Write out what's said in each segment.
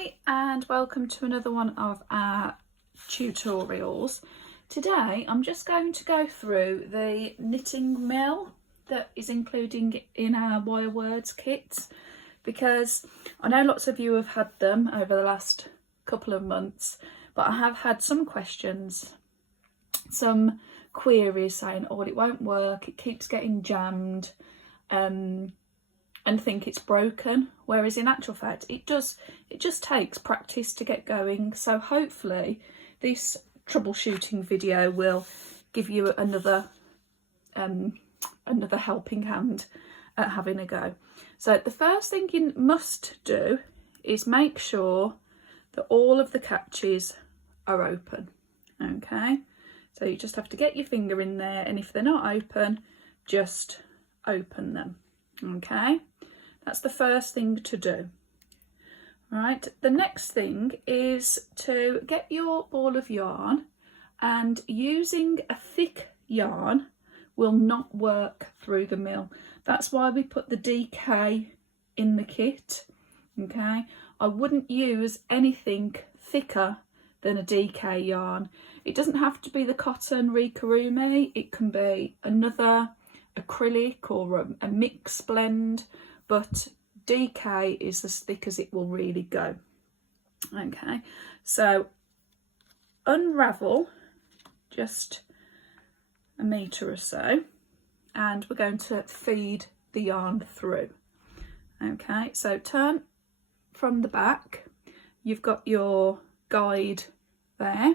Hi and welcome to another one of our tutorials. Today I'm just going to go through the knitting mill that is included in our Wire Words kits, because I know lots of you have had them over the last couple of months, but I have had some questions, some queries saying, oh, it won't work, it keeps getting jammed, and think it's broken, whereas in actual fact it just takes practice to get going. So hopefully this troubleshooting video will give you another helping hand at having a go. So the first thing you must do is make sure that all of the catches are open. Okay, so you just have to get your finger in there, and if they're not open, just open them. Okay, that's the first thing to do. Right, the next thing is to get your ball of yarn, and using a thick yarn will not work through the mill. That's why we put the DK in the kit. Okay, I wouldn't use anything thicker than a DK yarn. It doesn't have to be the cotton Rikarumi, it can be another acrylic or a mix blend, but DK is as thick as it will really go. Okay, so unravel just a metre or so, and we're going to feed the yarn through. Okay, so turn from the back, you've got your guide there,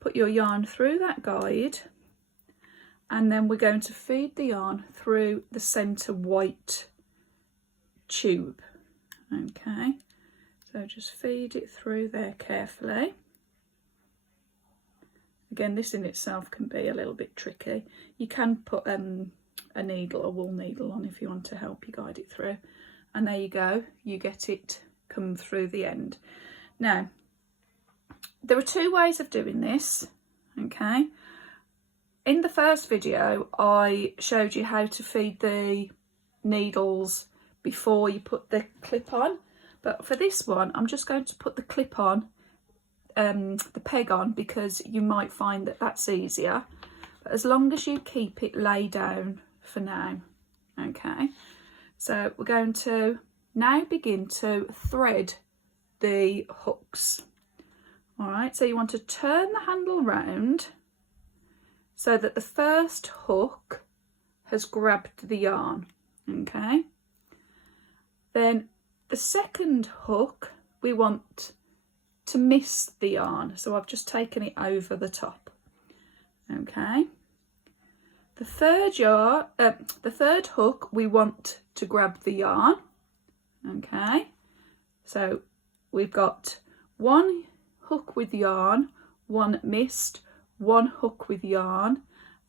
put your yarn through that guide, and then we're going to feed the yarn through the centre white tube. Okay, so just feed it through there carefully. Again, this in itself can be a little bit tricky. You can put a needle, a wool needle on if you want to help you guide it through, and there you go, you get it come through the end. Now there are two ways of doing this. Okay, in the first video I showed you how to feed the needles before you put the clip on, but for this one I'm just going to put the clip on, the peg on, because you might find that that's easier, but as long as you keep it lay down for now. Okay, so we're going to now begin to thread the hooks. All right, so you want to turn the handle round so that the first hook has grabbed the yarn. Okay, then the second hook we want to miss the yarn, so I've just taken it over the top. Okay, the third hook we want to grab the yarn. Okay, so we've got one hook with yarn, one missed, one hook with yarn,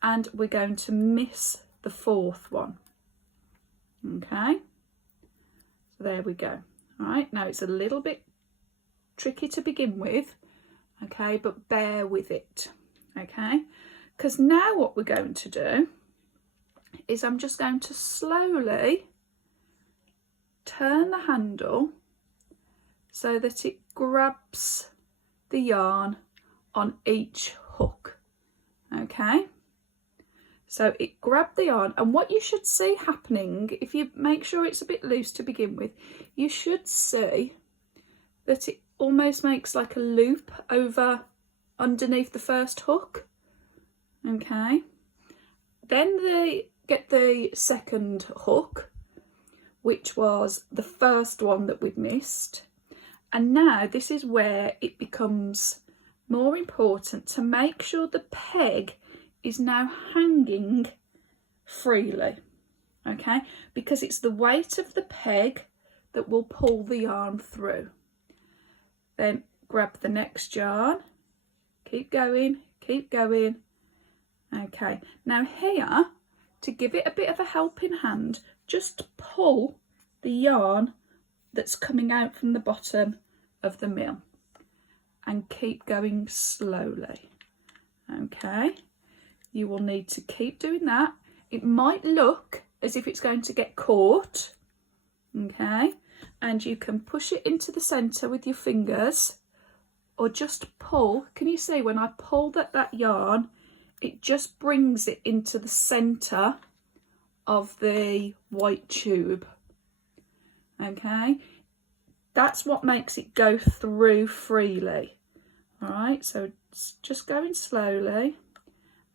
and we're going to miss the fourth one. Okay, so there we go. All right, now it's a little bit tricky to begin with, okay, but bear with it. Okay, because now what we're going to do is I'm just going to slowly turn the handle so that it grabs the yarn on each hook. Okay, so it grabbed the yarn, and what you should see happening, if you make sure it's a bit loose to begin with, you should see that it almost makes like a loop over underneath the first hook. Okay, then they get the second hook, which was the first one that we'd missed, and now this is where it becomes more important to make sure the peg is now hanging freely. Okay, because it's the weight of the peg that will pull the yarn through. Then grab the next yarn, keep going, keep going. Okay, now here, to give it a bit of a helping hand, just pull the yarn that's coming out from the bottom of the mill and keep going slowly. Okay, you will need to keep doing that. It might look as if it's going to get caught, okay, and you can push it into the centre with your fingers, or just pull. Can you see when I pulled at that yarn, it just brings it into the centre of the white tube. Okay, that's what makes it go through freely. All right, so it's just going slowly,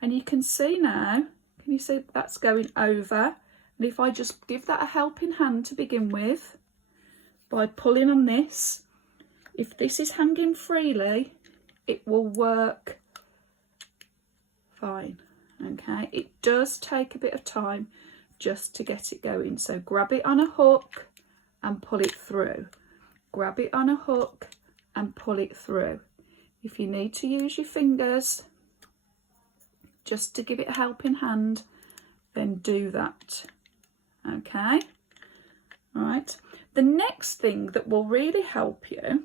and you can see now, can you see that's going over? And if I just give that a helping hand to begin with by pulling on this, if this is hanging freely, it will work fine. Okay, it does take a bit of time just to get it going. So grab it on a hook and pull it through. Grab it on a hook and pull it through. If you need to use your fingers just to give it a helping hand, then do that. Okay, all right. The next thing that will really help you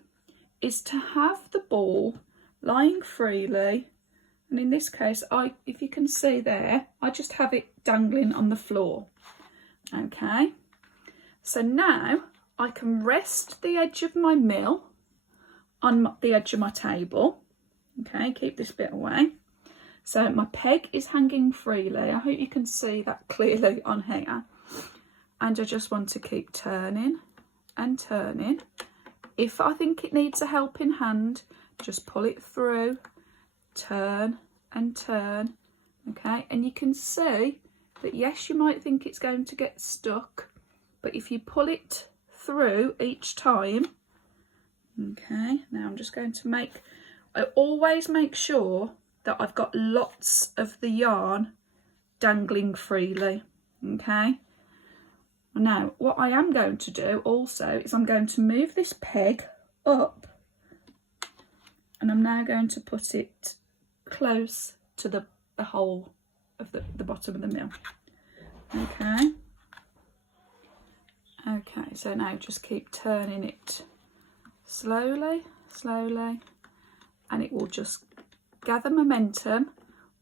is to have the ball lying freely, and in this case, if you can see there, I just have it dangling on the floor. Okay, so now I can rest the edge of my mill on the edge of my table. Okay, keep this bit away. So my peg is hanging freely. I hope you can see that clearly on here. And I just want to keep turning and turning. If I think it needs a helping hand, just pull it through, turn and turn. Okay, and you can see that yes, you might think it's going to get stuck, but if you pull it through each time. Okay, now I'm just going to I always make sure that I've got lots of the yarn dangling freely. Okay, now what I am going to do also is I'm going to move this peg up, and I'm now going to put it close to the hole of the bottom of the mill. Okay, okay, so now just keep turning it slowly, slowly, and it will just gather momentum.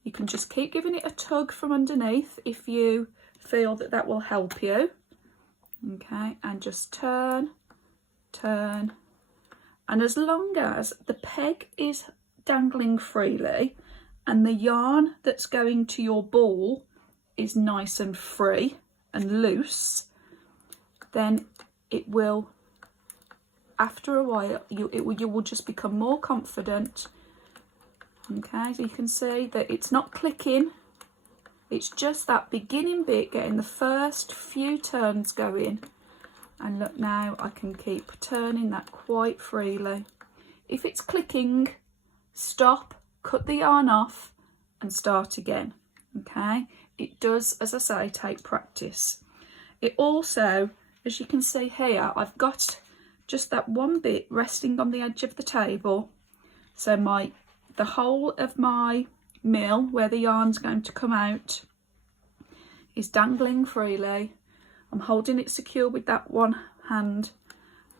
You can just keep giving it a tug from underneath if you feel that that will help you. Okay, and just turn, turn, and as long as the peg is dangling freely and the yarn that's going to your ball is nice and free and loose, then it will, after a while, you will just become more confident. Okay, so you can see that it's not clicking, it's just that beginning bit, getting the first few turns going. And look, now I can keep turning that quite freely. If it's clicking, stop, cut the yarn off and start again. Okay, it does, as I say, take practice. It also, as you can see here, I've got just that one bit resting on the edge of the table. So the whole of my mill, where the yarn's going to come out, is dangling freely. I'm holding it secure with that one hand,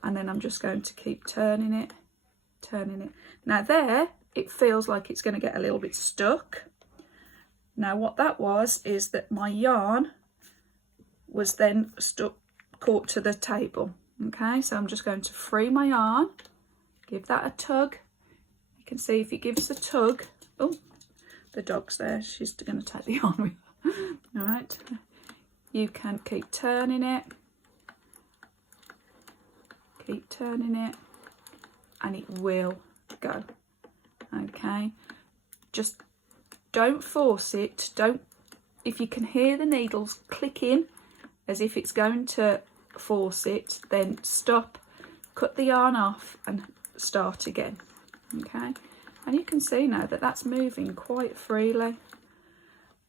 and then I'm just going to keep turning it, turning it. Now there, it feels like it's going to get a little bit stuck. Now what that was is that my yarn was then stuck, caught to the table. Okay, so I'm just going to free my yarn, give that a tug. You can see if it gives a tug, oh, the dog's there, she's going to take the yarn with her. All right, you can keep turning it, and it will go. Okay, just don't force it. If you can hear the needles clicking as if it's going to force it, then stop, cut the yarn off and start again. Okay, and you can see now that that's moving quite freely.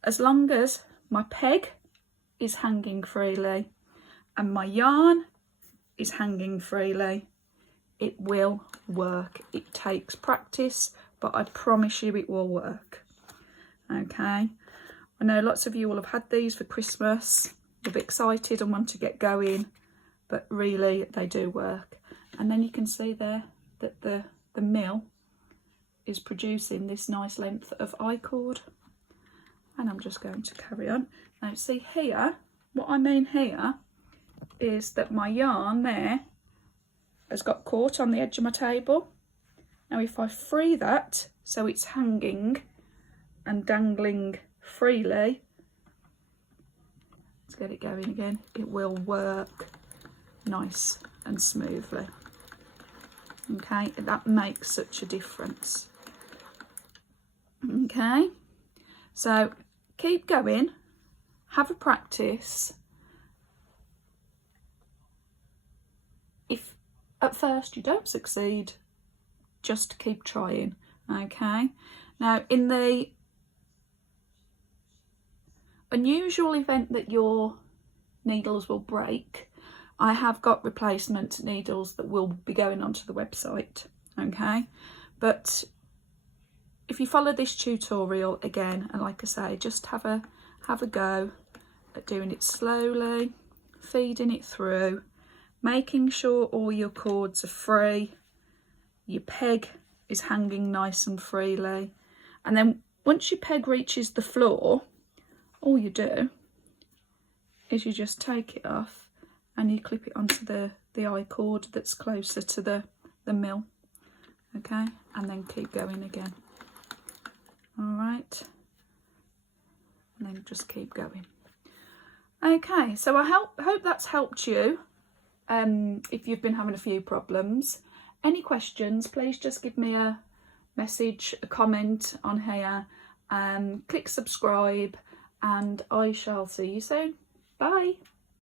As long as my peg is hanging freely and my yarn is hanging freely, it will work. It takes practice, but I promise you it will work. Okay, I know lots of you will have had these for Christmas. You'll be excited and want to get going, but really they do work. And then you can see there that the mill is producing this nice length of I-cord, and I'm just going to carry on. Now see here, what I mean here is that my yarn there has got caught on the edge of my table. Now if I free that so it's hanging and dangling freely, let's get it going again, it will work nice and smoothly. Okay, that makes such a difference. Okay, so keep going, have a practice. If at first you don't succeed, just keep trying. Okay, now in the unusual event that your needles will break, I have got replacement needles that will be going onto the website. Okay, but if you follow this tutorial again, and like I say, just have a go at doing it slowly, feeding it through, making sure all your cords are free, your peg is hanging nice and freely, and then once your peg reaches the floor, all you do is you just take it off and you clip it onto the Icord that's closer to the mill. Okay, and then keep going again. All right, and then just keep going. Okay, so I hope that's helped you if you've been having a few problems. Any questions, please just give me a message, a comment on here, click subscribe, and I shall see you soon. Bye.